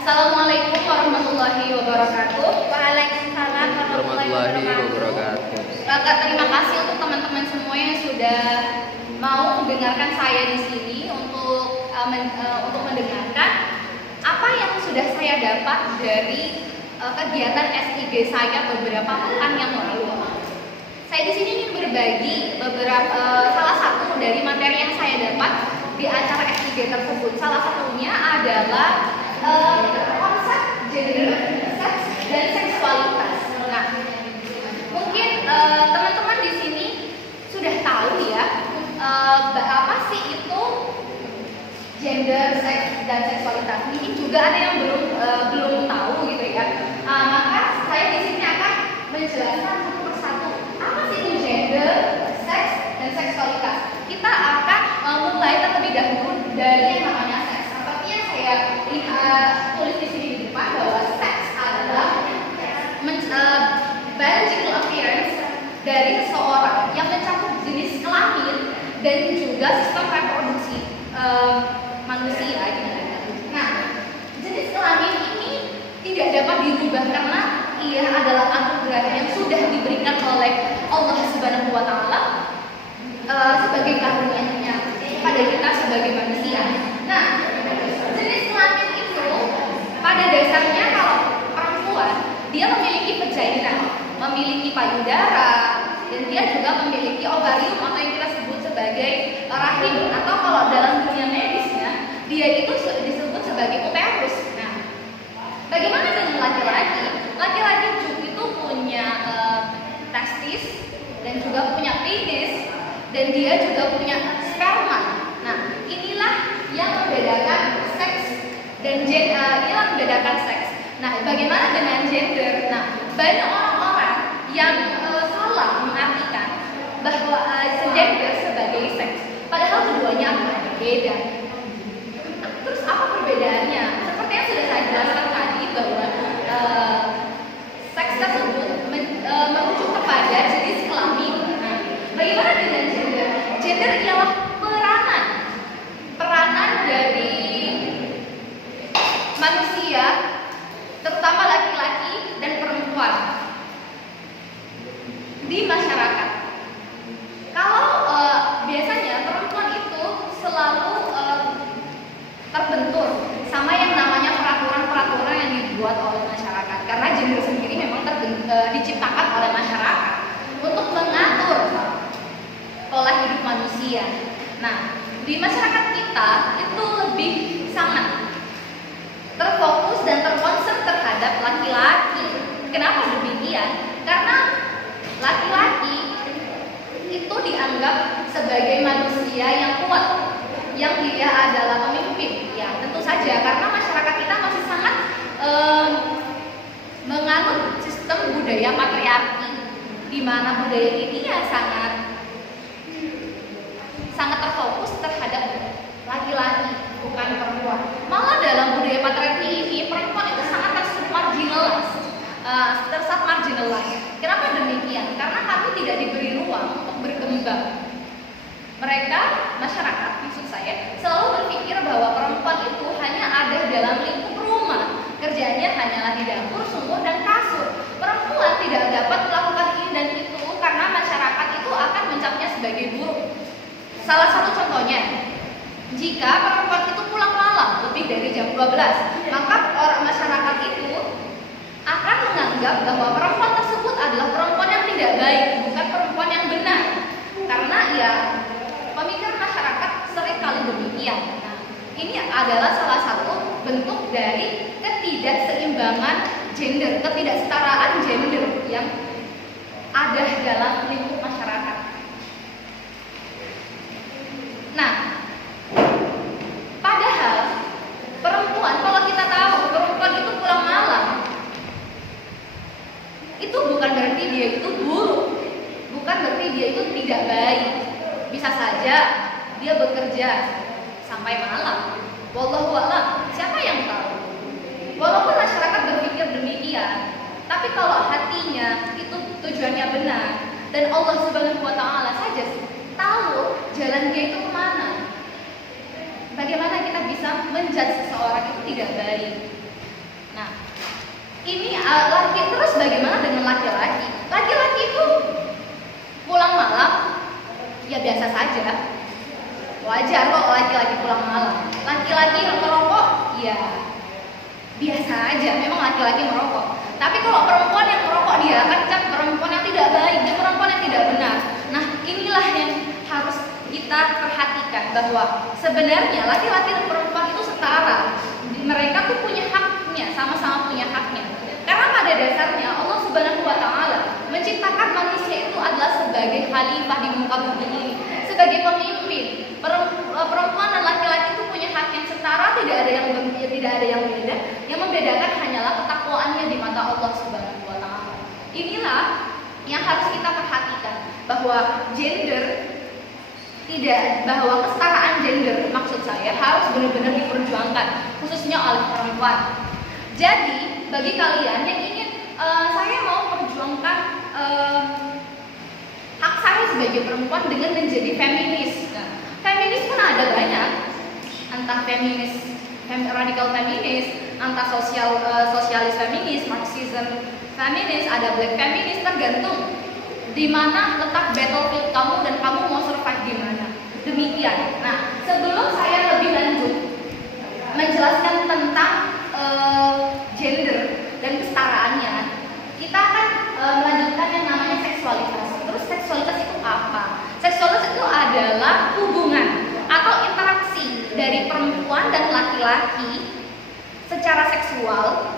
Assalamualaikum warahmatullahi wabarakatuh. Waalaikumsalam warahmatullahi wabarakatuh. Kak, terima kasih untuk teman-teman semua yang sudah mau mendengarkan saya di sini untuk mendengarkan apa yang sudah saya dapat dari kegiatan S3 saya beberapa pekan yang lalu. Saya di sini ingin berbagi salah satu dari materi yang saya dapat di acara S3 tersebut. Salah satunya adalah konsep gender, seks, dan seksualitas. Nah, mungkin teman-teman di sini sudah tahu ya apa sih itu gender, seks, dan seksualitas. Mungkin juga ada yang belum tahu gitu ya. Maka saya di sini akan menjelaskan satu persatu apa sih itu gender, seks, dan seksualitas. Kita akan mulai terlebih dahulu dari yang namanya seks. Seperti yang saya lihat tulis di sini di depan bahwa seks adalah biological appearance dari seseorang yang mencakup jenis kelamin dan juga sistem reproduksi manusia. Nah, jenis kelamin ini tidak dapat dirubah karena ia adalah anugerah yang sudah diberikan oleh Allah Subhanahu wa Ta'ala sebagai karunia-Nya kepada kita sebagai manusia. Nah, jenis kelamin itu pada dasarnya kalau perempuan dia memiliki vagina, memiliki payudara, dan dia juga memiliki ovarium atau yang kita sebut sebagai rahim, atau kalau dalam dunia medisnya dia itu disebut sebagai uterus. Nah, bagaimana dengan laki-laki? Laki-laki itu punya testis dan juga punya penis, dan dia juga punya sperma. Nah, inilah yang membedakan seks dan inilah membedakan seks. Nah, bagaimana dengan gender? Nah, banyak orang-orang yang salah mengartikan bahwa gender sebagai seks, padahal keduanya akan berbeda. Terus apa perbedaannya? Seperti yang sudah saya jelaskan tadi bahwa seks tersebut merujuk kepada jenis kelamin. Nah, bagaimana dengan gender? Gender ialah peranan dari manusia, terutama laki-laki dan perempuan di masyarakat. Kalau biasanya perempuan itu selalu terbentur sama yang namanya peraturan-peraturan yang dibuat oleh masyarakat, karena gender sendiri memang diciptakan oleh masyarakat untuk mengatur pola hidup manusia. Nah, di masyarakat kita itu lebih sangat terfokus dan terkonsen terhadap laki-laki. Kenapa demikian? Karena laki-laki itu dianggap sebagai manusia yang kuat, yang dia adalah pemimpin. Ya, tentu saja karena masyarakat kita masih sangat menganut sistem budaya patriarki, di mana budaya ini ya sangat terfokus terhadap laki-laki, bukan perempuan. Malah dalam budaya patriarki ini perempuan itu sangat tersat marginalized. Kenapa demikian? Karena kami tidak diberi ruang untuk berkembang. Mereka, masyarakat maksud saya, selalu berpikir bahwa perempuan itu hanya ada dalam lingkup rumah. Kerjanya hanyalah di dapur, sumur, dan kasur. Perempuan tidak dapat melakukan ini dan itu karena masyarakat itu akan mencapnya sebagai buruk. Salah satu contohnya, jika perempuan itu pulang malam lebih dari jam 12, maka orang masyarakat itu akan menganggap bahwa perempuan tersebut adalah perempuan yang tidak baik, bukan perempuan yang benar. Karena ya pemikiran masyarakat seringkali demikian. Nah, ini adalah salah satu bentuk dari ketidakseimbangan gender, ketidaksetaraan gender yang ada dalam lingkup masyarakat. Nah, padahal perempuan, kalau kita tahu perempuan itu pulang malam, itu bukan berarti dia itu buruk, bukan berarti dia itu tidak baik. Bisa saja dia bekerja sampai malam. Wallahu a'lam, siapa yang tahu? Walaupun masyarakat berpikir demikian, tapi kalau hatinya itu tujuannya benar dan Allah Subhanahu wa Ta'ala saja tahu jalan dia itu kemana, bagaimana kita bisa menjudge seseorang itu tidak baik? laki terus bagaimana dengan laki-laki? Laki-laki itu pulang malam ya biasa saja. Wajar kok laki-laki pulang malam. Laki-laki yang merokok ya biasa aja, memang laki-laki merokok. Tapi kalau perempuan yang merokok dia akan cap perempuan yang tidak baik, dia perempuan yang tidak benar. Nah, inilah yang harus kita perhatikan bahwa sebenarnya laki-laki dan perempuan itu setara. Mereka tuh punya haknya, sama-sama punya haknya. Karena pada dasarnya Allah Subhanahu wa taala menciptakan manusia itu adalah sebagai khalifah di muka bumi ini, sebagai pemimpin. Perempuan dan laki-laki itu punya hak yang setara, tidak ada yang beda. Yang membedakan hanyalah ketakwaannya di mata Allah Subhanahu wa taala. Inilah yang harus kita perhatikan, bahwa bahwa kesetaraan gender maksud saya harus benar-benar diperjuangkan khususnya oleh perempuan. Jadi bagi kalian yang ingin saya mau perjuangkan hak saya sebagai perempuan dengan menjadi feminis. Feminis pun ada banyak, entah radikal feminis, entah sosialis feminis, marxism feminis, ada black feminis, tergantung di mana letak battlefield kamu dan kamu mau survive di mana. Demikian. Nah, sebelum saya lebih lanjut menjelaskan tentang gender dan kesetaraannya, kita akan melanjutkan yang namanya seksualitas. Terus seksualitas itu apa? Seksualitas itu adalah hubungan atau interaksi dari perempuan dan laki-laki secara seksual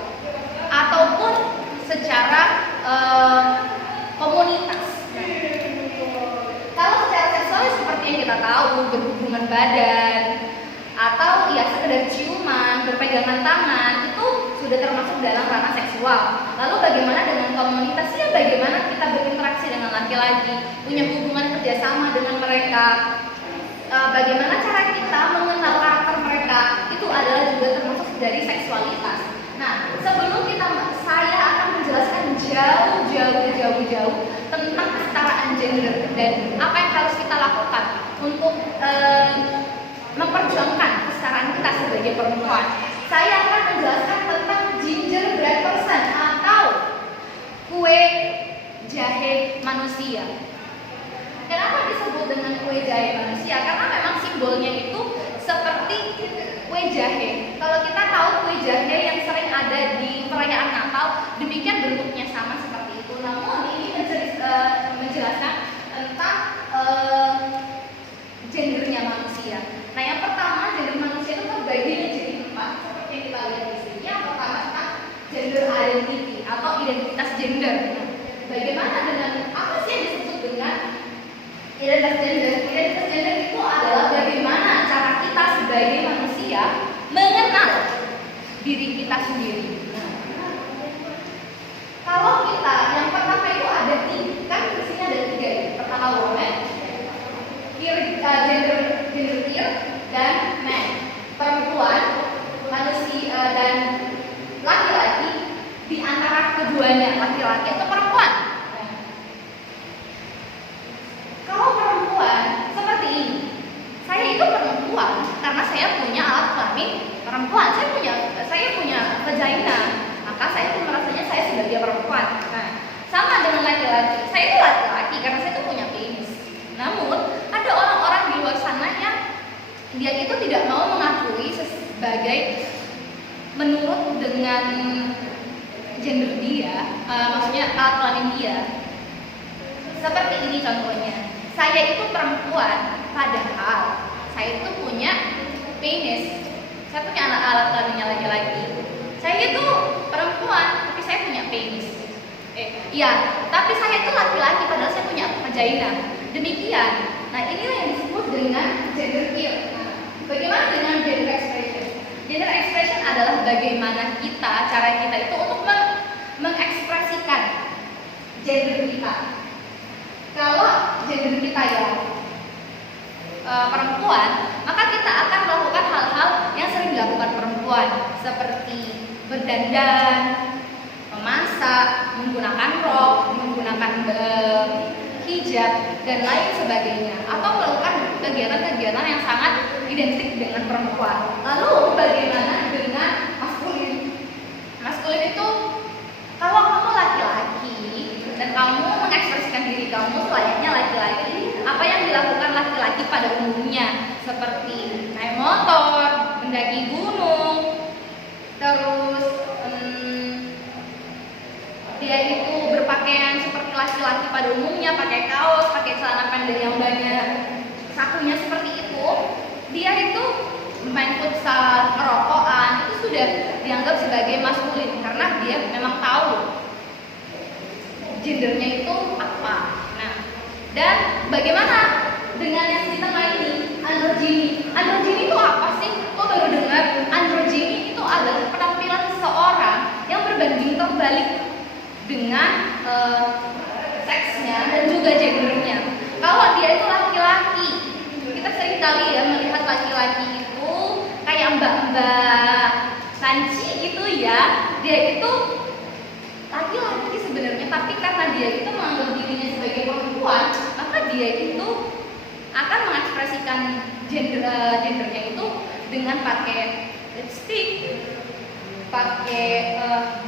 ataupun secara komunitas. Kalau secara seksual seperti yang kita tahu, berhubungan badan atau ya sekedar ciuman, berpegangan tangan, itu sudah termasuk dalam ranah seksual. Lalu bagaimana dengan komunitas? Ya bagaimana kita berinteraksi dengan laki-laki, punya hubungan kerjasama dengan mereka, bagaimana cara kita mengenal karakter mereka, itu adalah juga termasuk dari seksualitas. Nah, sebelum saya akan menjelaskan jauh tentang kesetaraan gender dan apa yang harus kita lakukan untuk memperjuangkan kesetaraan kita sebagai perempuan. Saya akan menjelaskan tentang gingerbread person atau kue jahe manusia. Kenapa disebut dengan kue jahe manusia? Karena memang simbolnya itu seperti kue jahe. Kalau kita tahu kue jahe yang sering ada di perayaan Natal, demikian bentuknya sama seperti itu. Namun ini menjelaskan tentang gendernya manusia. Nah, yang pertama gender manusia itu terbagi menjadi 4 seperti yang kita lihat di sini. Yang pertama tentang gender identity atau identitas gender. Bagaimana dengan apa sih yang disebut dengan identitas gender? Identitas gender itu adalah bagaimana cara kita sebagai manusia mengenal diri kita sendiri. Kalau kita yang pertama itu ada 3, kan di sini ada 3 ya. Pertama woman, gender queer dan man, perempuan, manusia dan laki-laki. Di antara keduanya laki-laki atau perempuan. Kalau perempuan seperti ini, saya itu perempuan karena saya punya alat kelamin perempuan, saya punya vagina, maka saya itu merasanya saya sebagai perempuan. Nah, sama dengan laki-laki, saya itu laki-laki karena saya itu punya penis. Namun ada orang-orang di luar sana yang dia itu tidak mau mengakui sebagai menurut dengan gender dia, maksudnya alat kelamin dia. Seperti ini contohnya, saya itu perempuan, padahal saya itu punya penis. Saya punya alat kelaminnya laki-laki. Saya itu perempuan, tapi saya punya penis. Tapi saya itu laki-laki, padahal saya punya vagina. Demikian. Nah, inilah yang disebut dengan gender queer. Bagaimana dengan gender expression? Gender expression adalah bagaimana cara kita itu untuk mengekspresikan gender kita. Kalau gender kita ya perempuan, maka kita akan melakukan hal-hal yang sering dilakukan perempuan, seperti berdandan, memasak, menggunakan rok, menggunakan hijab dan lain sebagainya, atau melakukan kegiatan-kegiatan yang sangat identik dengan perempuan. Lalu bagaimana dengan maskulin? Maskulin itu kalau terus dia itu berpakaian seperti laki-laki pada umumnya, pakai kaos, pakai celana pendek yang banyak sakunya seperti itu, dia itu main futsal, ngerokokan, itu sudah dianggap sebagai maskulin karena dia memang tahu gendernya itu apa. Nah, dan bagaimana dengan yang di tengah ini, androgyny? Androgyny itu apa sih? Kok baru dengar? Androgyny itu adalah penampilan seseorang yang berbanding terbalik dengan seksnya dan juga gendernya. Kalau dia itu laki-laki, kita sering kali ya melihat laki-laki itu kayak mbak-mbak Sanci gitu ya. Dia itu laki-laki sebenarnya, tapi karena dia itu menganggap dirinya sebagai perempuan, maka dia itu akan mengekspresikan gendernya itu dengan pakai lipstick, pakai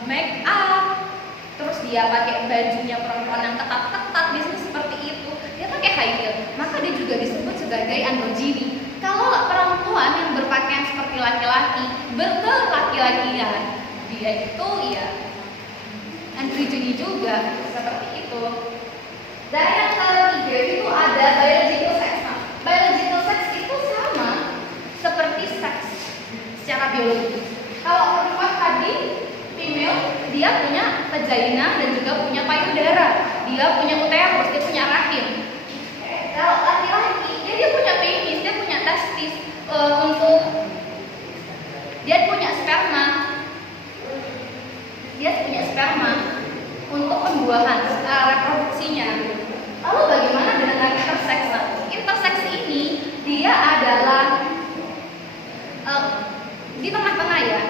make up, terus dia pakai bajunya perempuan yang ketat-ketat, biasanya seperti itu. Dia pakai high heel, maka dia juga disebut sebagai androgyny. Kalau perempuan yang berpakaian seperti laki-laki, berkelaki-lakian, dia itu ya androgyny juga, seperti itu. Dan yang ketiga itu ada biological sex. Nah, biological sex itu sama seperti seks secara biologis. Kalau perempuan tadi female, dia punya vagina dan juga punya payudara, dia punya uterus, dia punya rahim. Kalau laki-laki, dia punya penis, dia punya testis, dia punya sperma, untuk pembuahan, reproduksinya. Lalu bagaimana dengan interseks? Interseks ini dia adalah di tengah-tengah ya.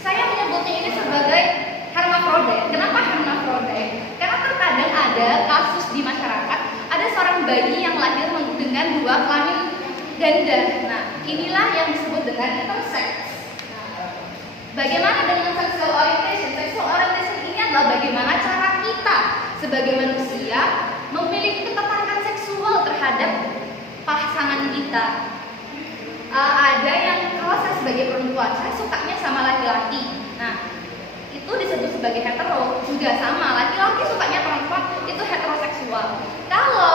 Saya menyebutnya ini sebagai hermafrodit. Kenapa hermafrodit? Karena terkadang ada kasus di masyarakat, ada seorang bayi yang lahir dengan dua kelamin ganda. Nah, inilah yang disebut dengan intersex. Bagaimana dengan sexual orientation? Sexual orientation ini adalah bagaimana cara kita sebagai manusia memiliki ketertarikan seksual terhadap pasangan kita. Ada yang, kalau saya sebagai perempuan, saya sukanya sama laki-laki. Nah, itu disebut sebagai hetero. Juga sama, laki-laki sukanya perempuan, itu heteroseksual. Kalau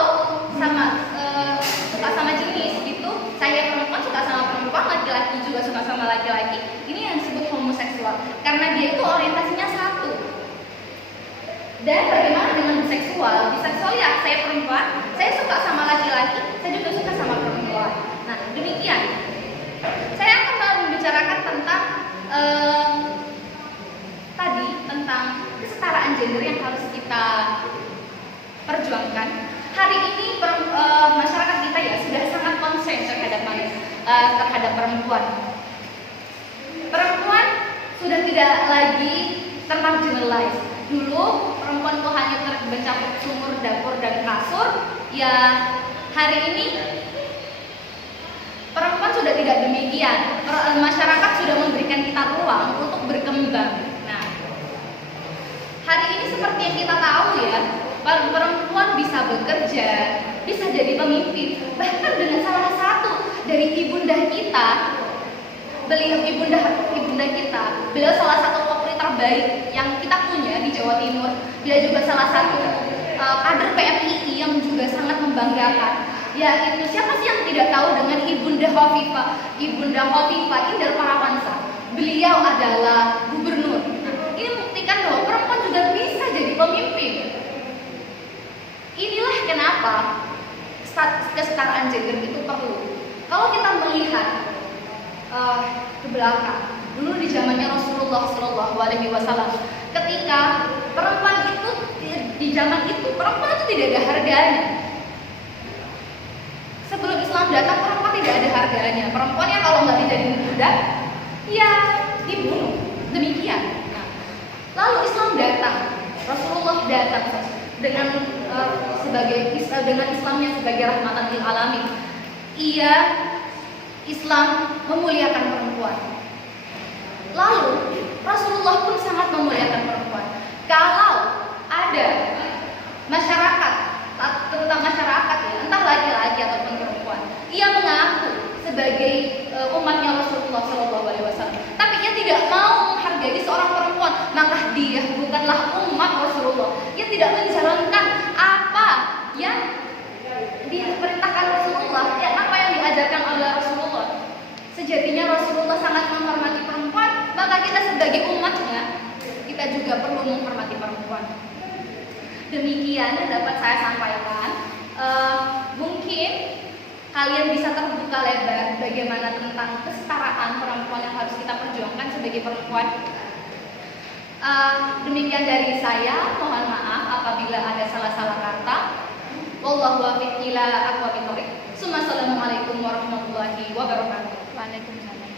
suka sama jenis itu, saya perempuan suka sama perempuan, laki-laki juga suka sama laki-laki, ini yang disebut homoseksual karena dia itu orientasinya satu. Dan bagaimana dengan biseksual? Biseksual ya, saya perempuan, saya suka sama laki-laki, saya juga suka sama perempuan. Nah, demikian. Saya akan membicarakan tentang tadi tentang kesetaraan gender yang harus kita perjuangkan. Hari ini masyarakat kita ya sudah sangat concern terhadap perempuan. Perempuan sudah tidak lagi termarginalize. Dulu perempuan itu hanya mencakup sumur, dapur, dan kasur. Ya, hari ini perempuan sudah tidak demikian. Masyarakat sudah memberikan kita ruang untuk berkembang. Nah, hari ini seperti yang kita tahu ya, perempuan bisa bekerja, bisa jadi pemimpin. Bahkan dengan salah satu dari ibunda kita, beliau salah satu Polri terbaik yang kita punya di Jawa Timur. Dia juga salah satu kader PMII yang juga sangat membanggakan. Ya, itu siapa sih yang tidak tahu dengan Ibunda Hovifah Indar Parawansa. Beliau adalah gubernur. Nah, ini membuktikan bahwa perempuan juga bisa jadi pemimpin. Inilah kenapa kesetaraan gender itu perlu. Kalau kita melihat ke belakang, dulu di zamannya Rasulullah SAW, ketika perempuan itu di zaman itu perempuan itu tidak ada harganya. Sebelum Islam datang, perempuan tidak ada harganya. Perempuan yang kalau nggak dijadiin budak, ya dibunuh. Demikian. Nah, lalu Islam datang, Rasulullah datang dengan Islamnya sebagai rahmatan lil alamin. Islam memuliakan perempuan. Lalu Rasulullah pun sangat memuliakan perempuan. Kalau ada masyarakat, terutama masyarakat ya, entah laki-laki ataupun perempuan, ia mengaku sebagai umatnya Rasulullah SAW, tapi ia tidak mau menjadi seorang perempuan, maka dia bukanlah umat Rasulullah. Dia tidak menjalankan apa yang diperintahkan Rasulullah, ya apa yang diajarkan oleh Rasulullah. Sejatinya Rasulullah sangat menghormati perempuan, maka kita sebagai umatnya, kita juga perlu menghormati perempuan. Demikian yang dapat saya sampaikan. Mungkin kalian bisa terbuka lebar bagaimana tentang kesetaraan perempuan yang harus kita perjuangkan sebagai perempuan. Demikian dari saya, mohon maaf apabila ada salah-salah kata. Wallahu a'lam ila aqwamit thoriq. Assalamualaikum warahmatullahi wabarakatuh. Waalaikumsalam.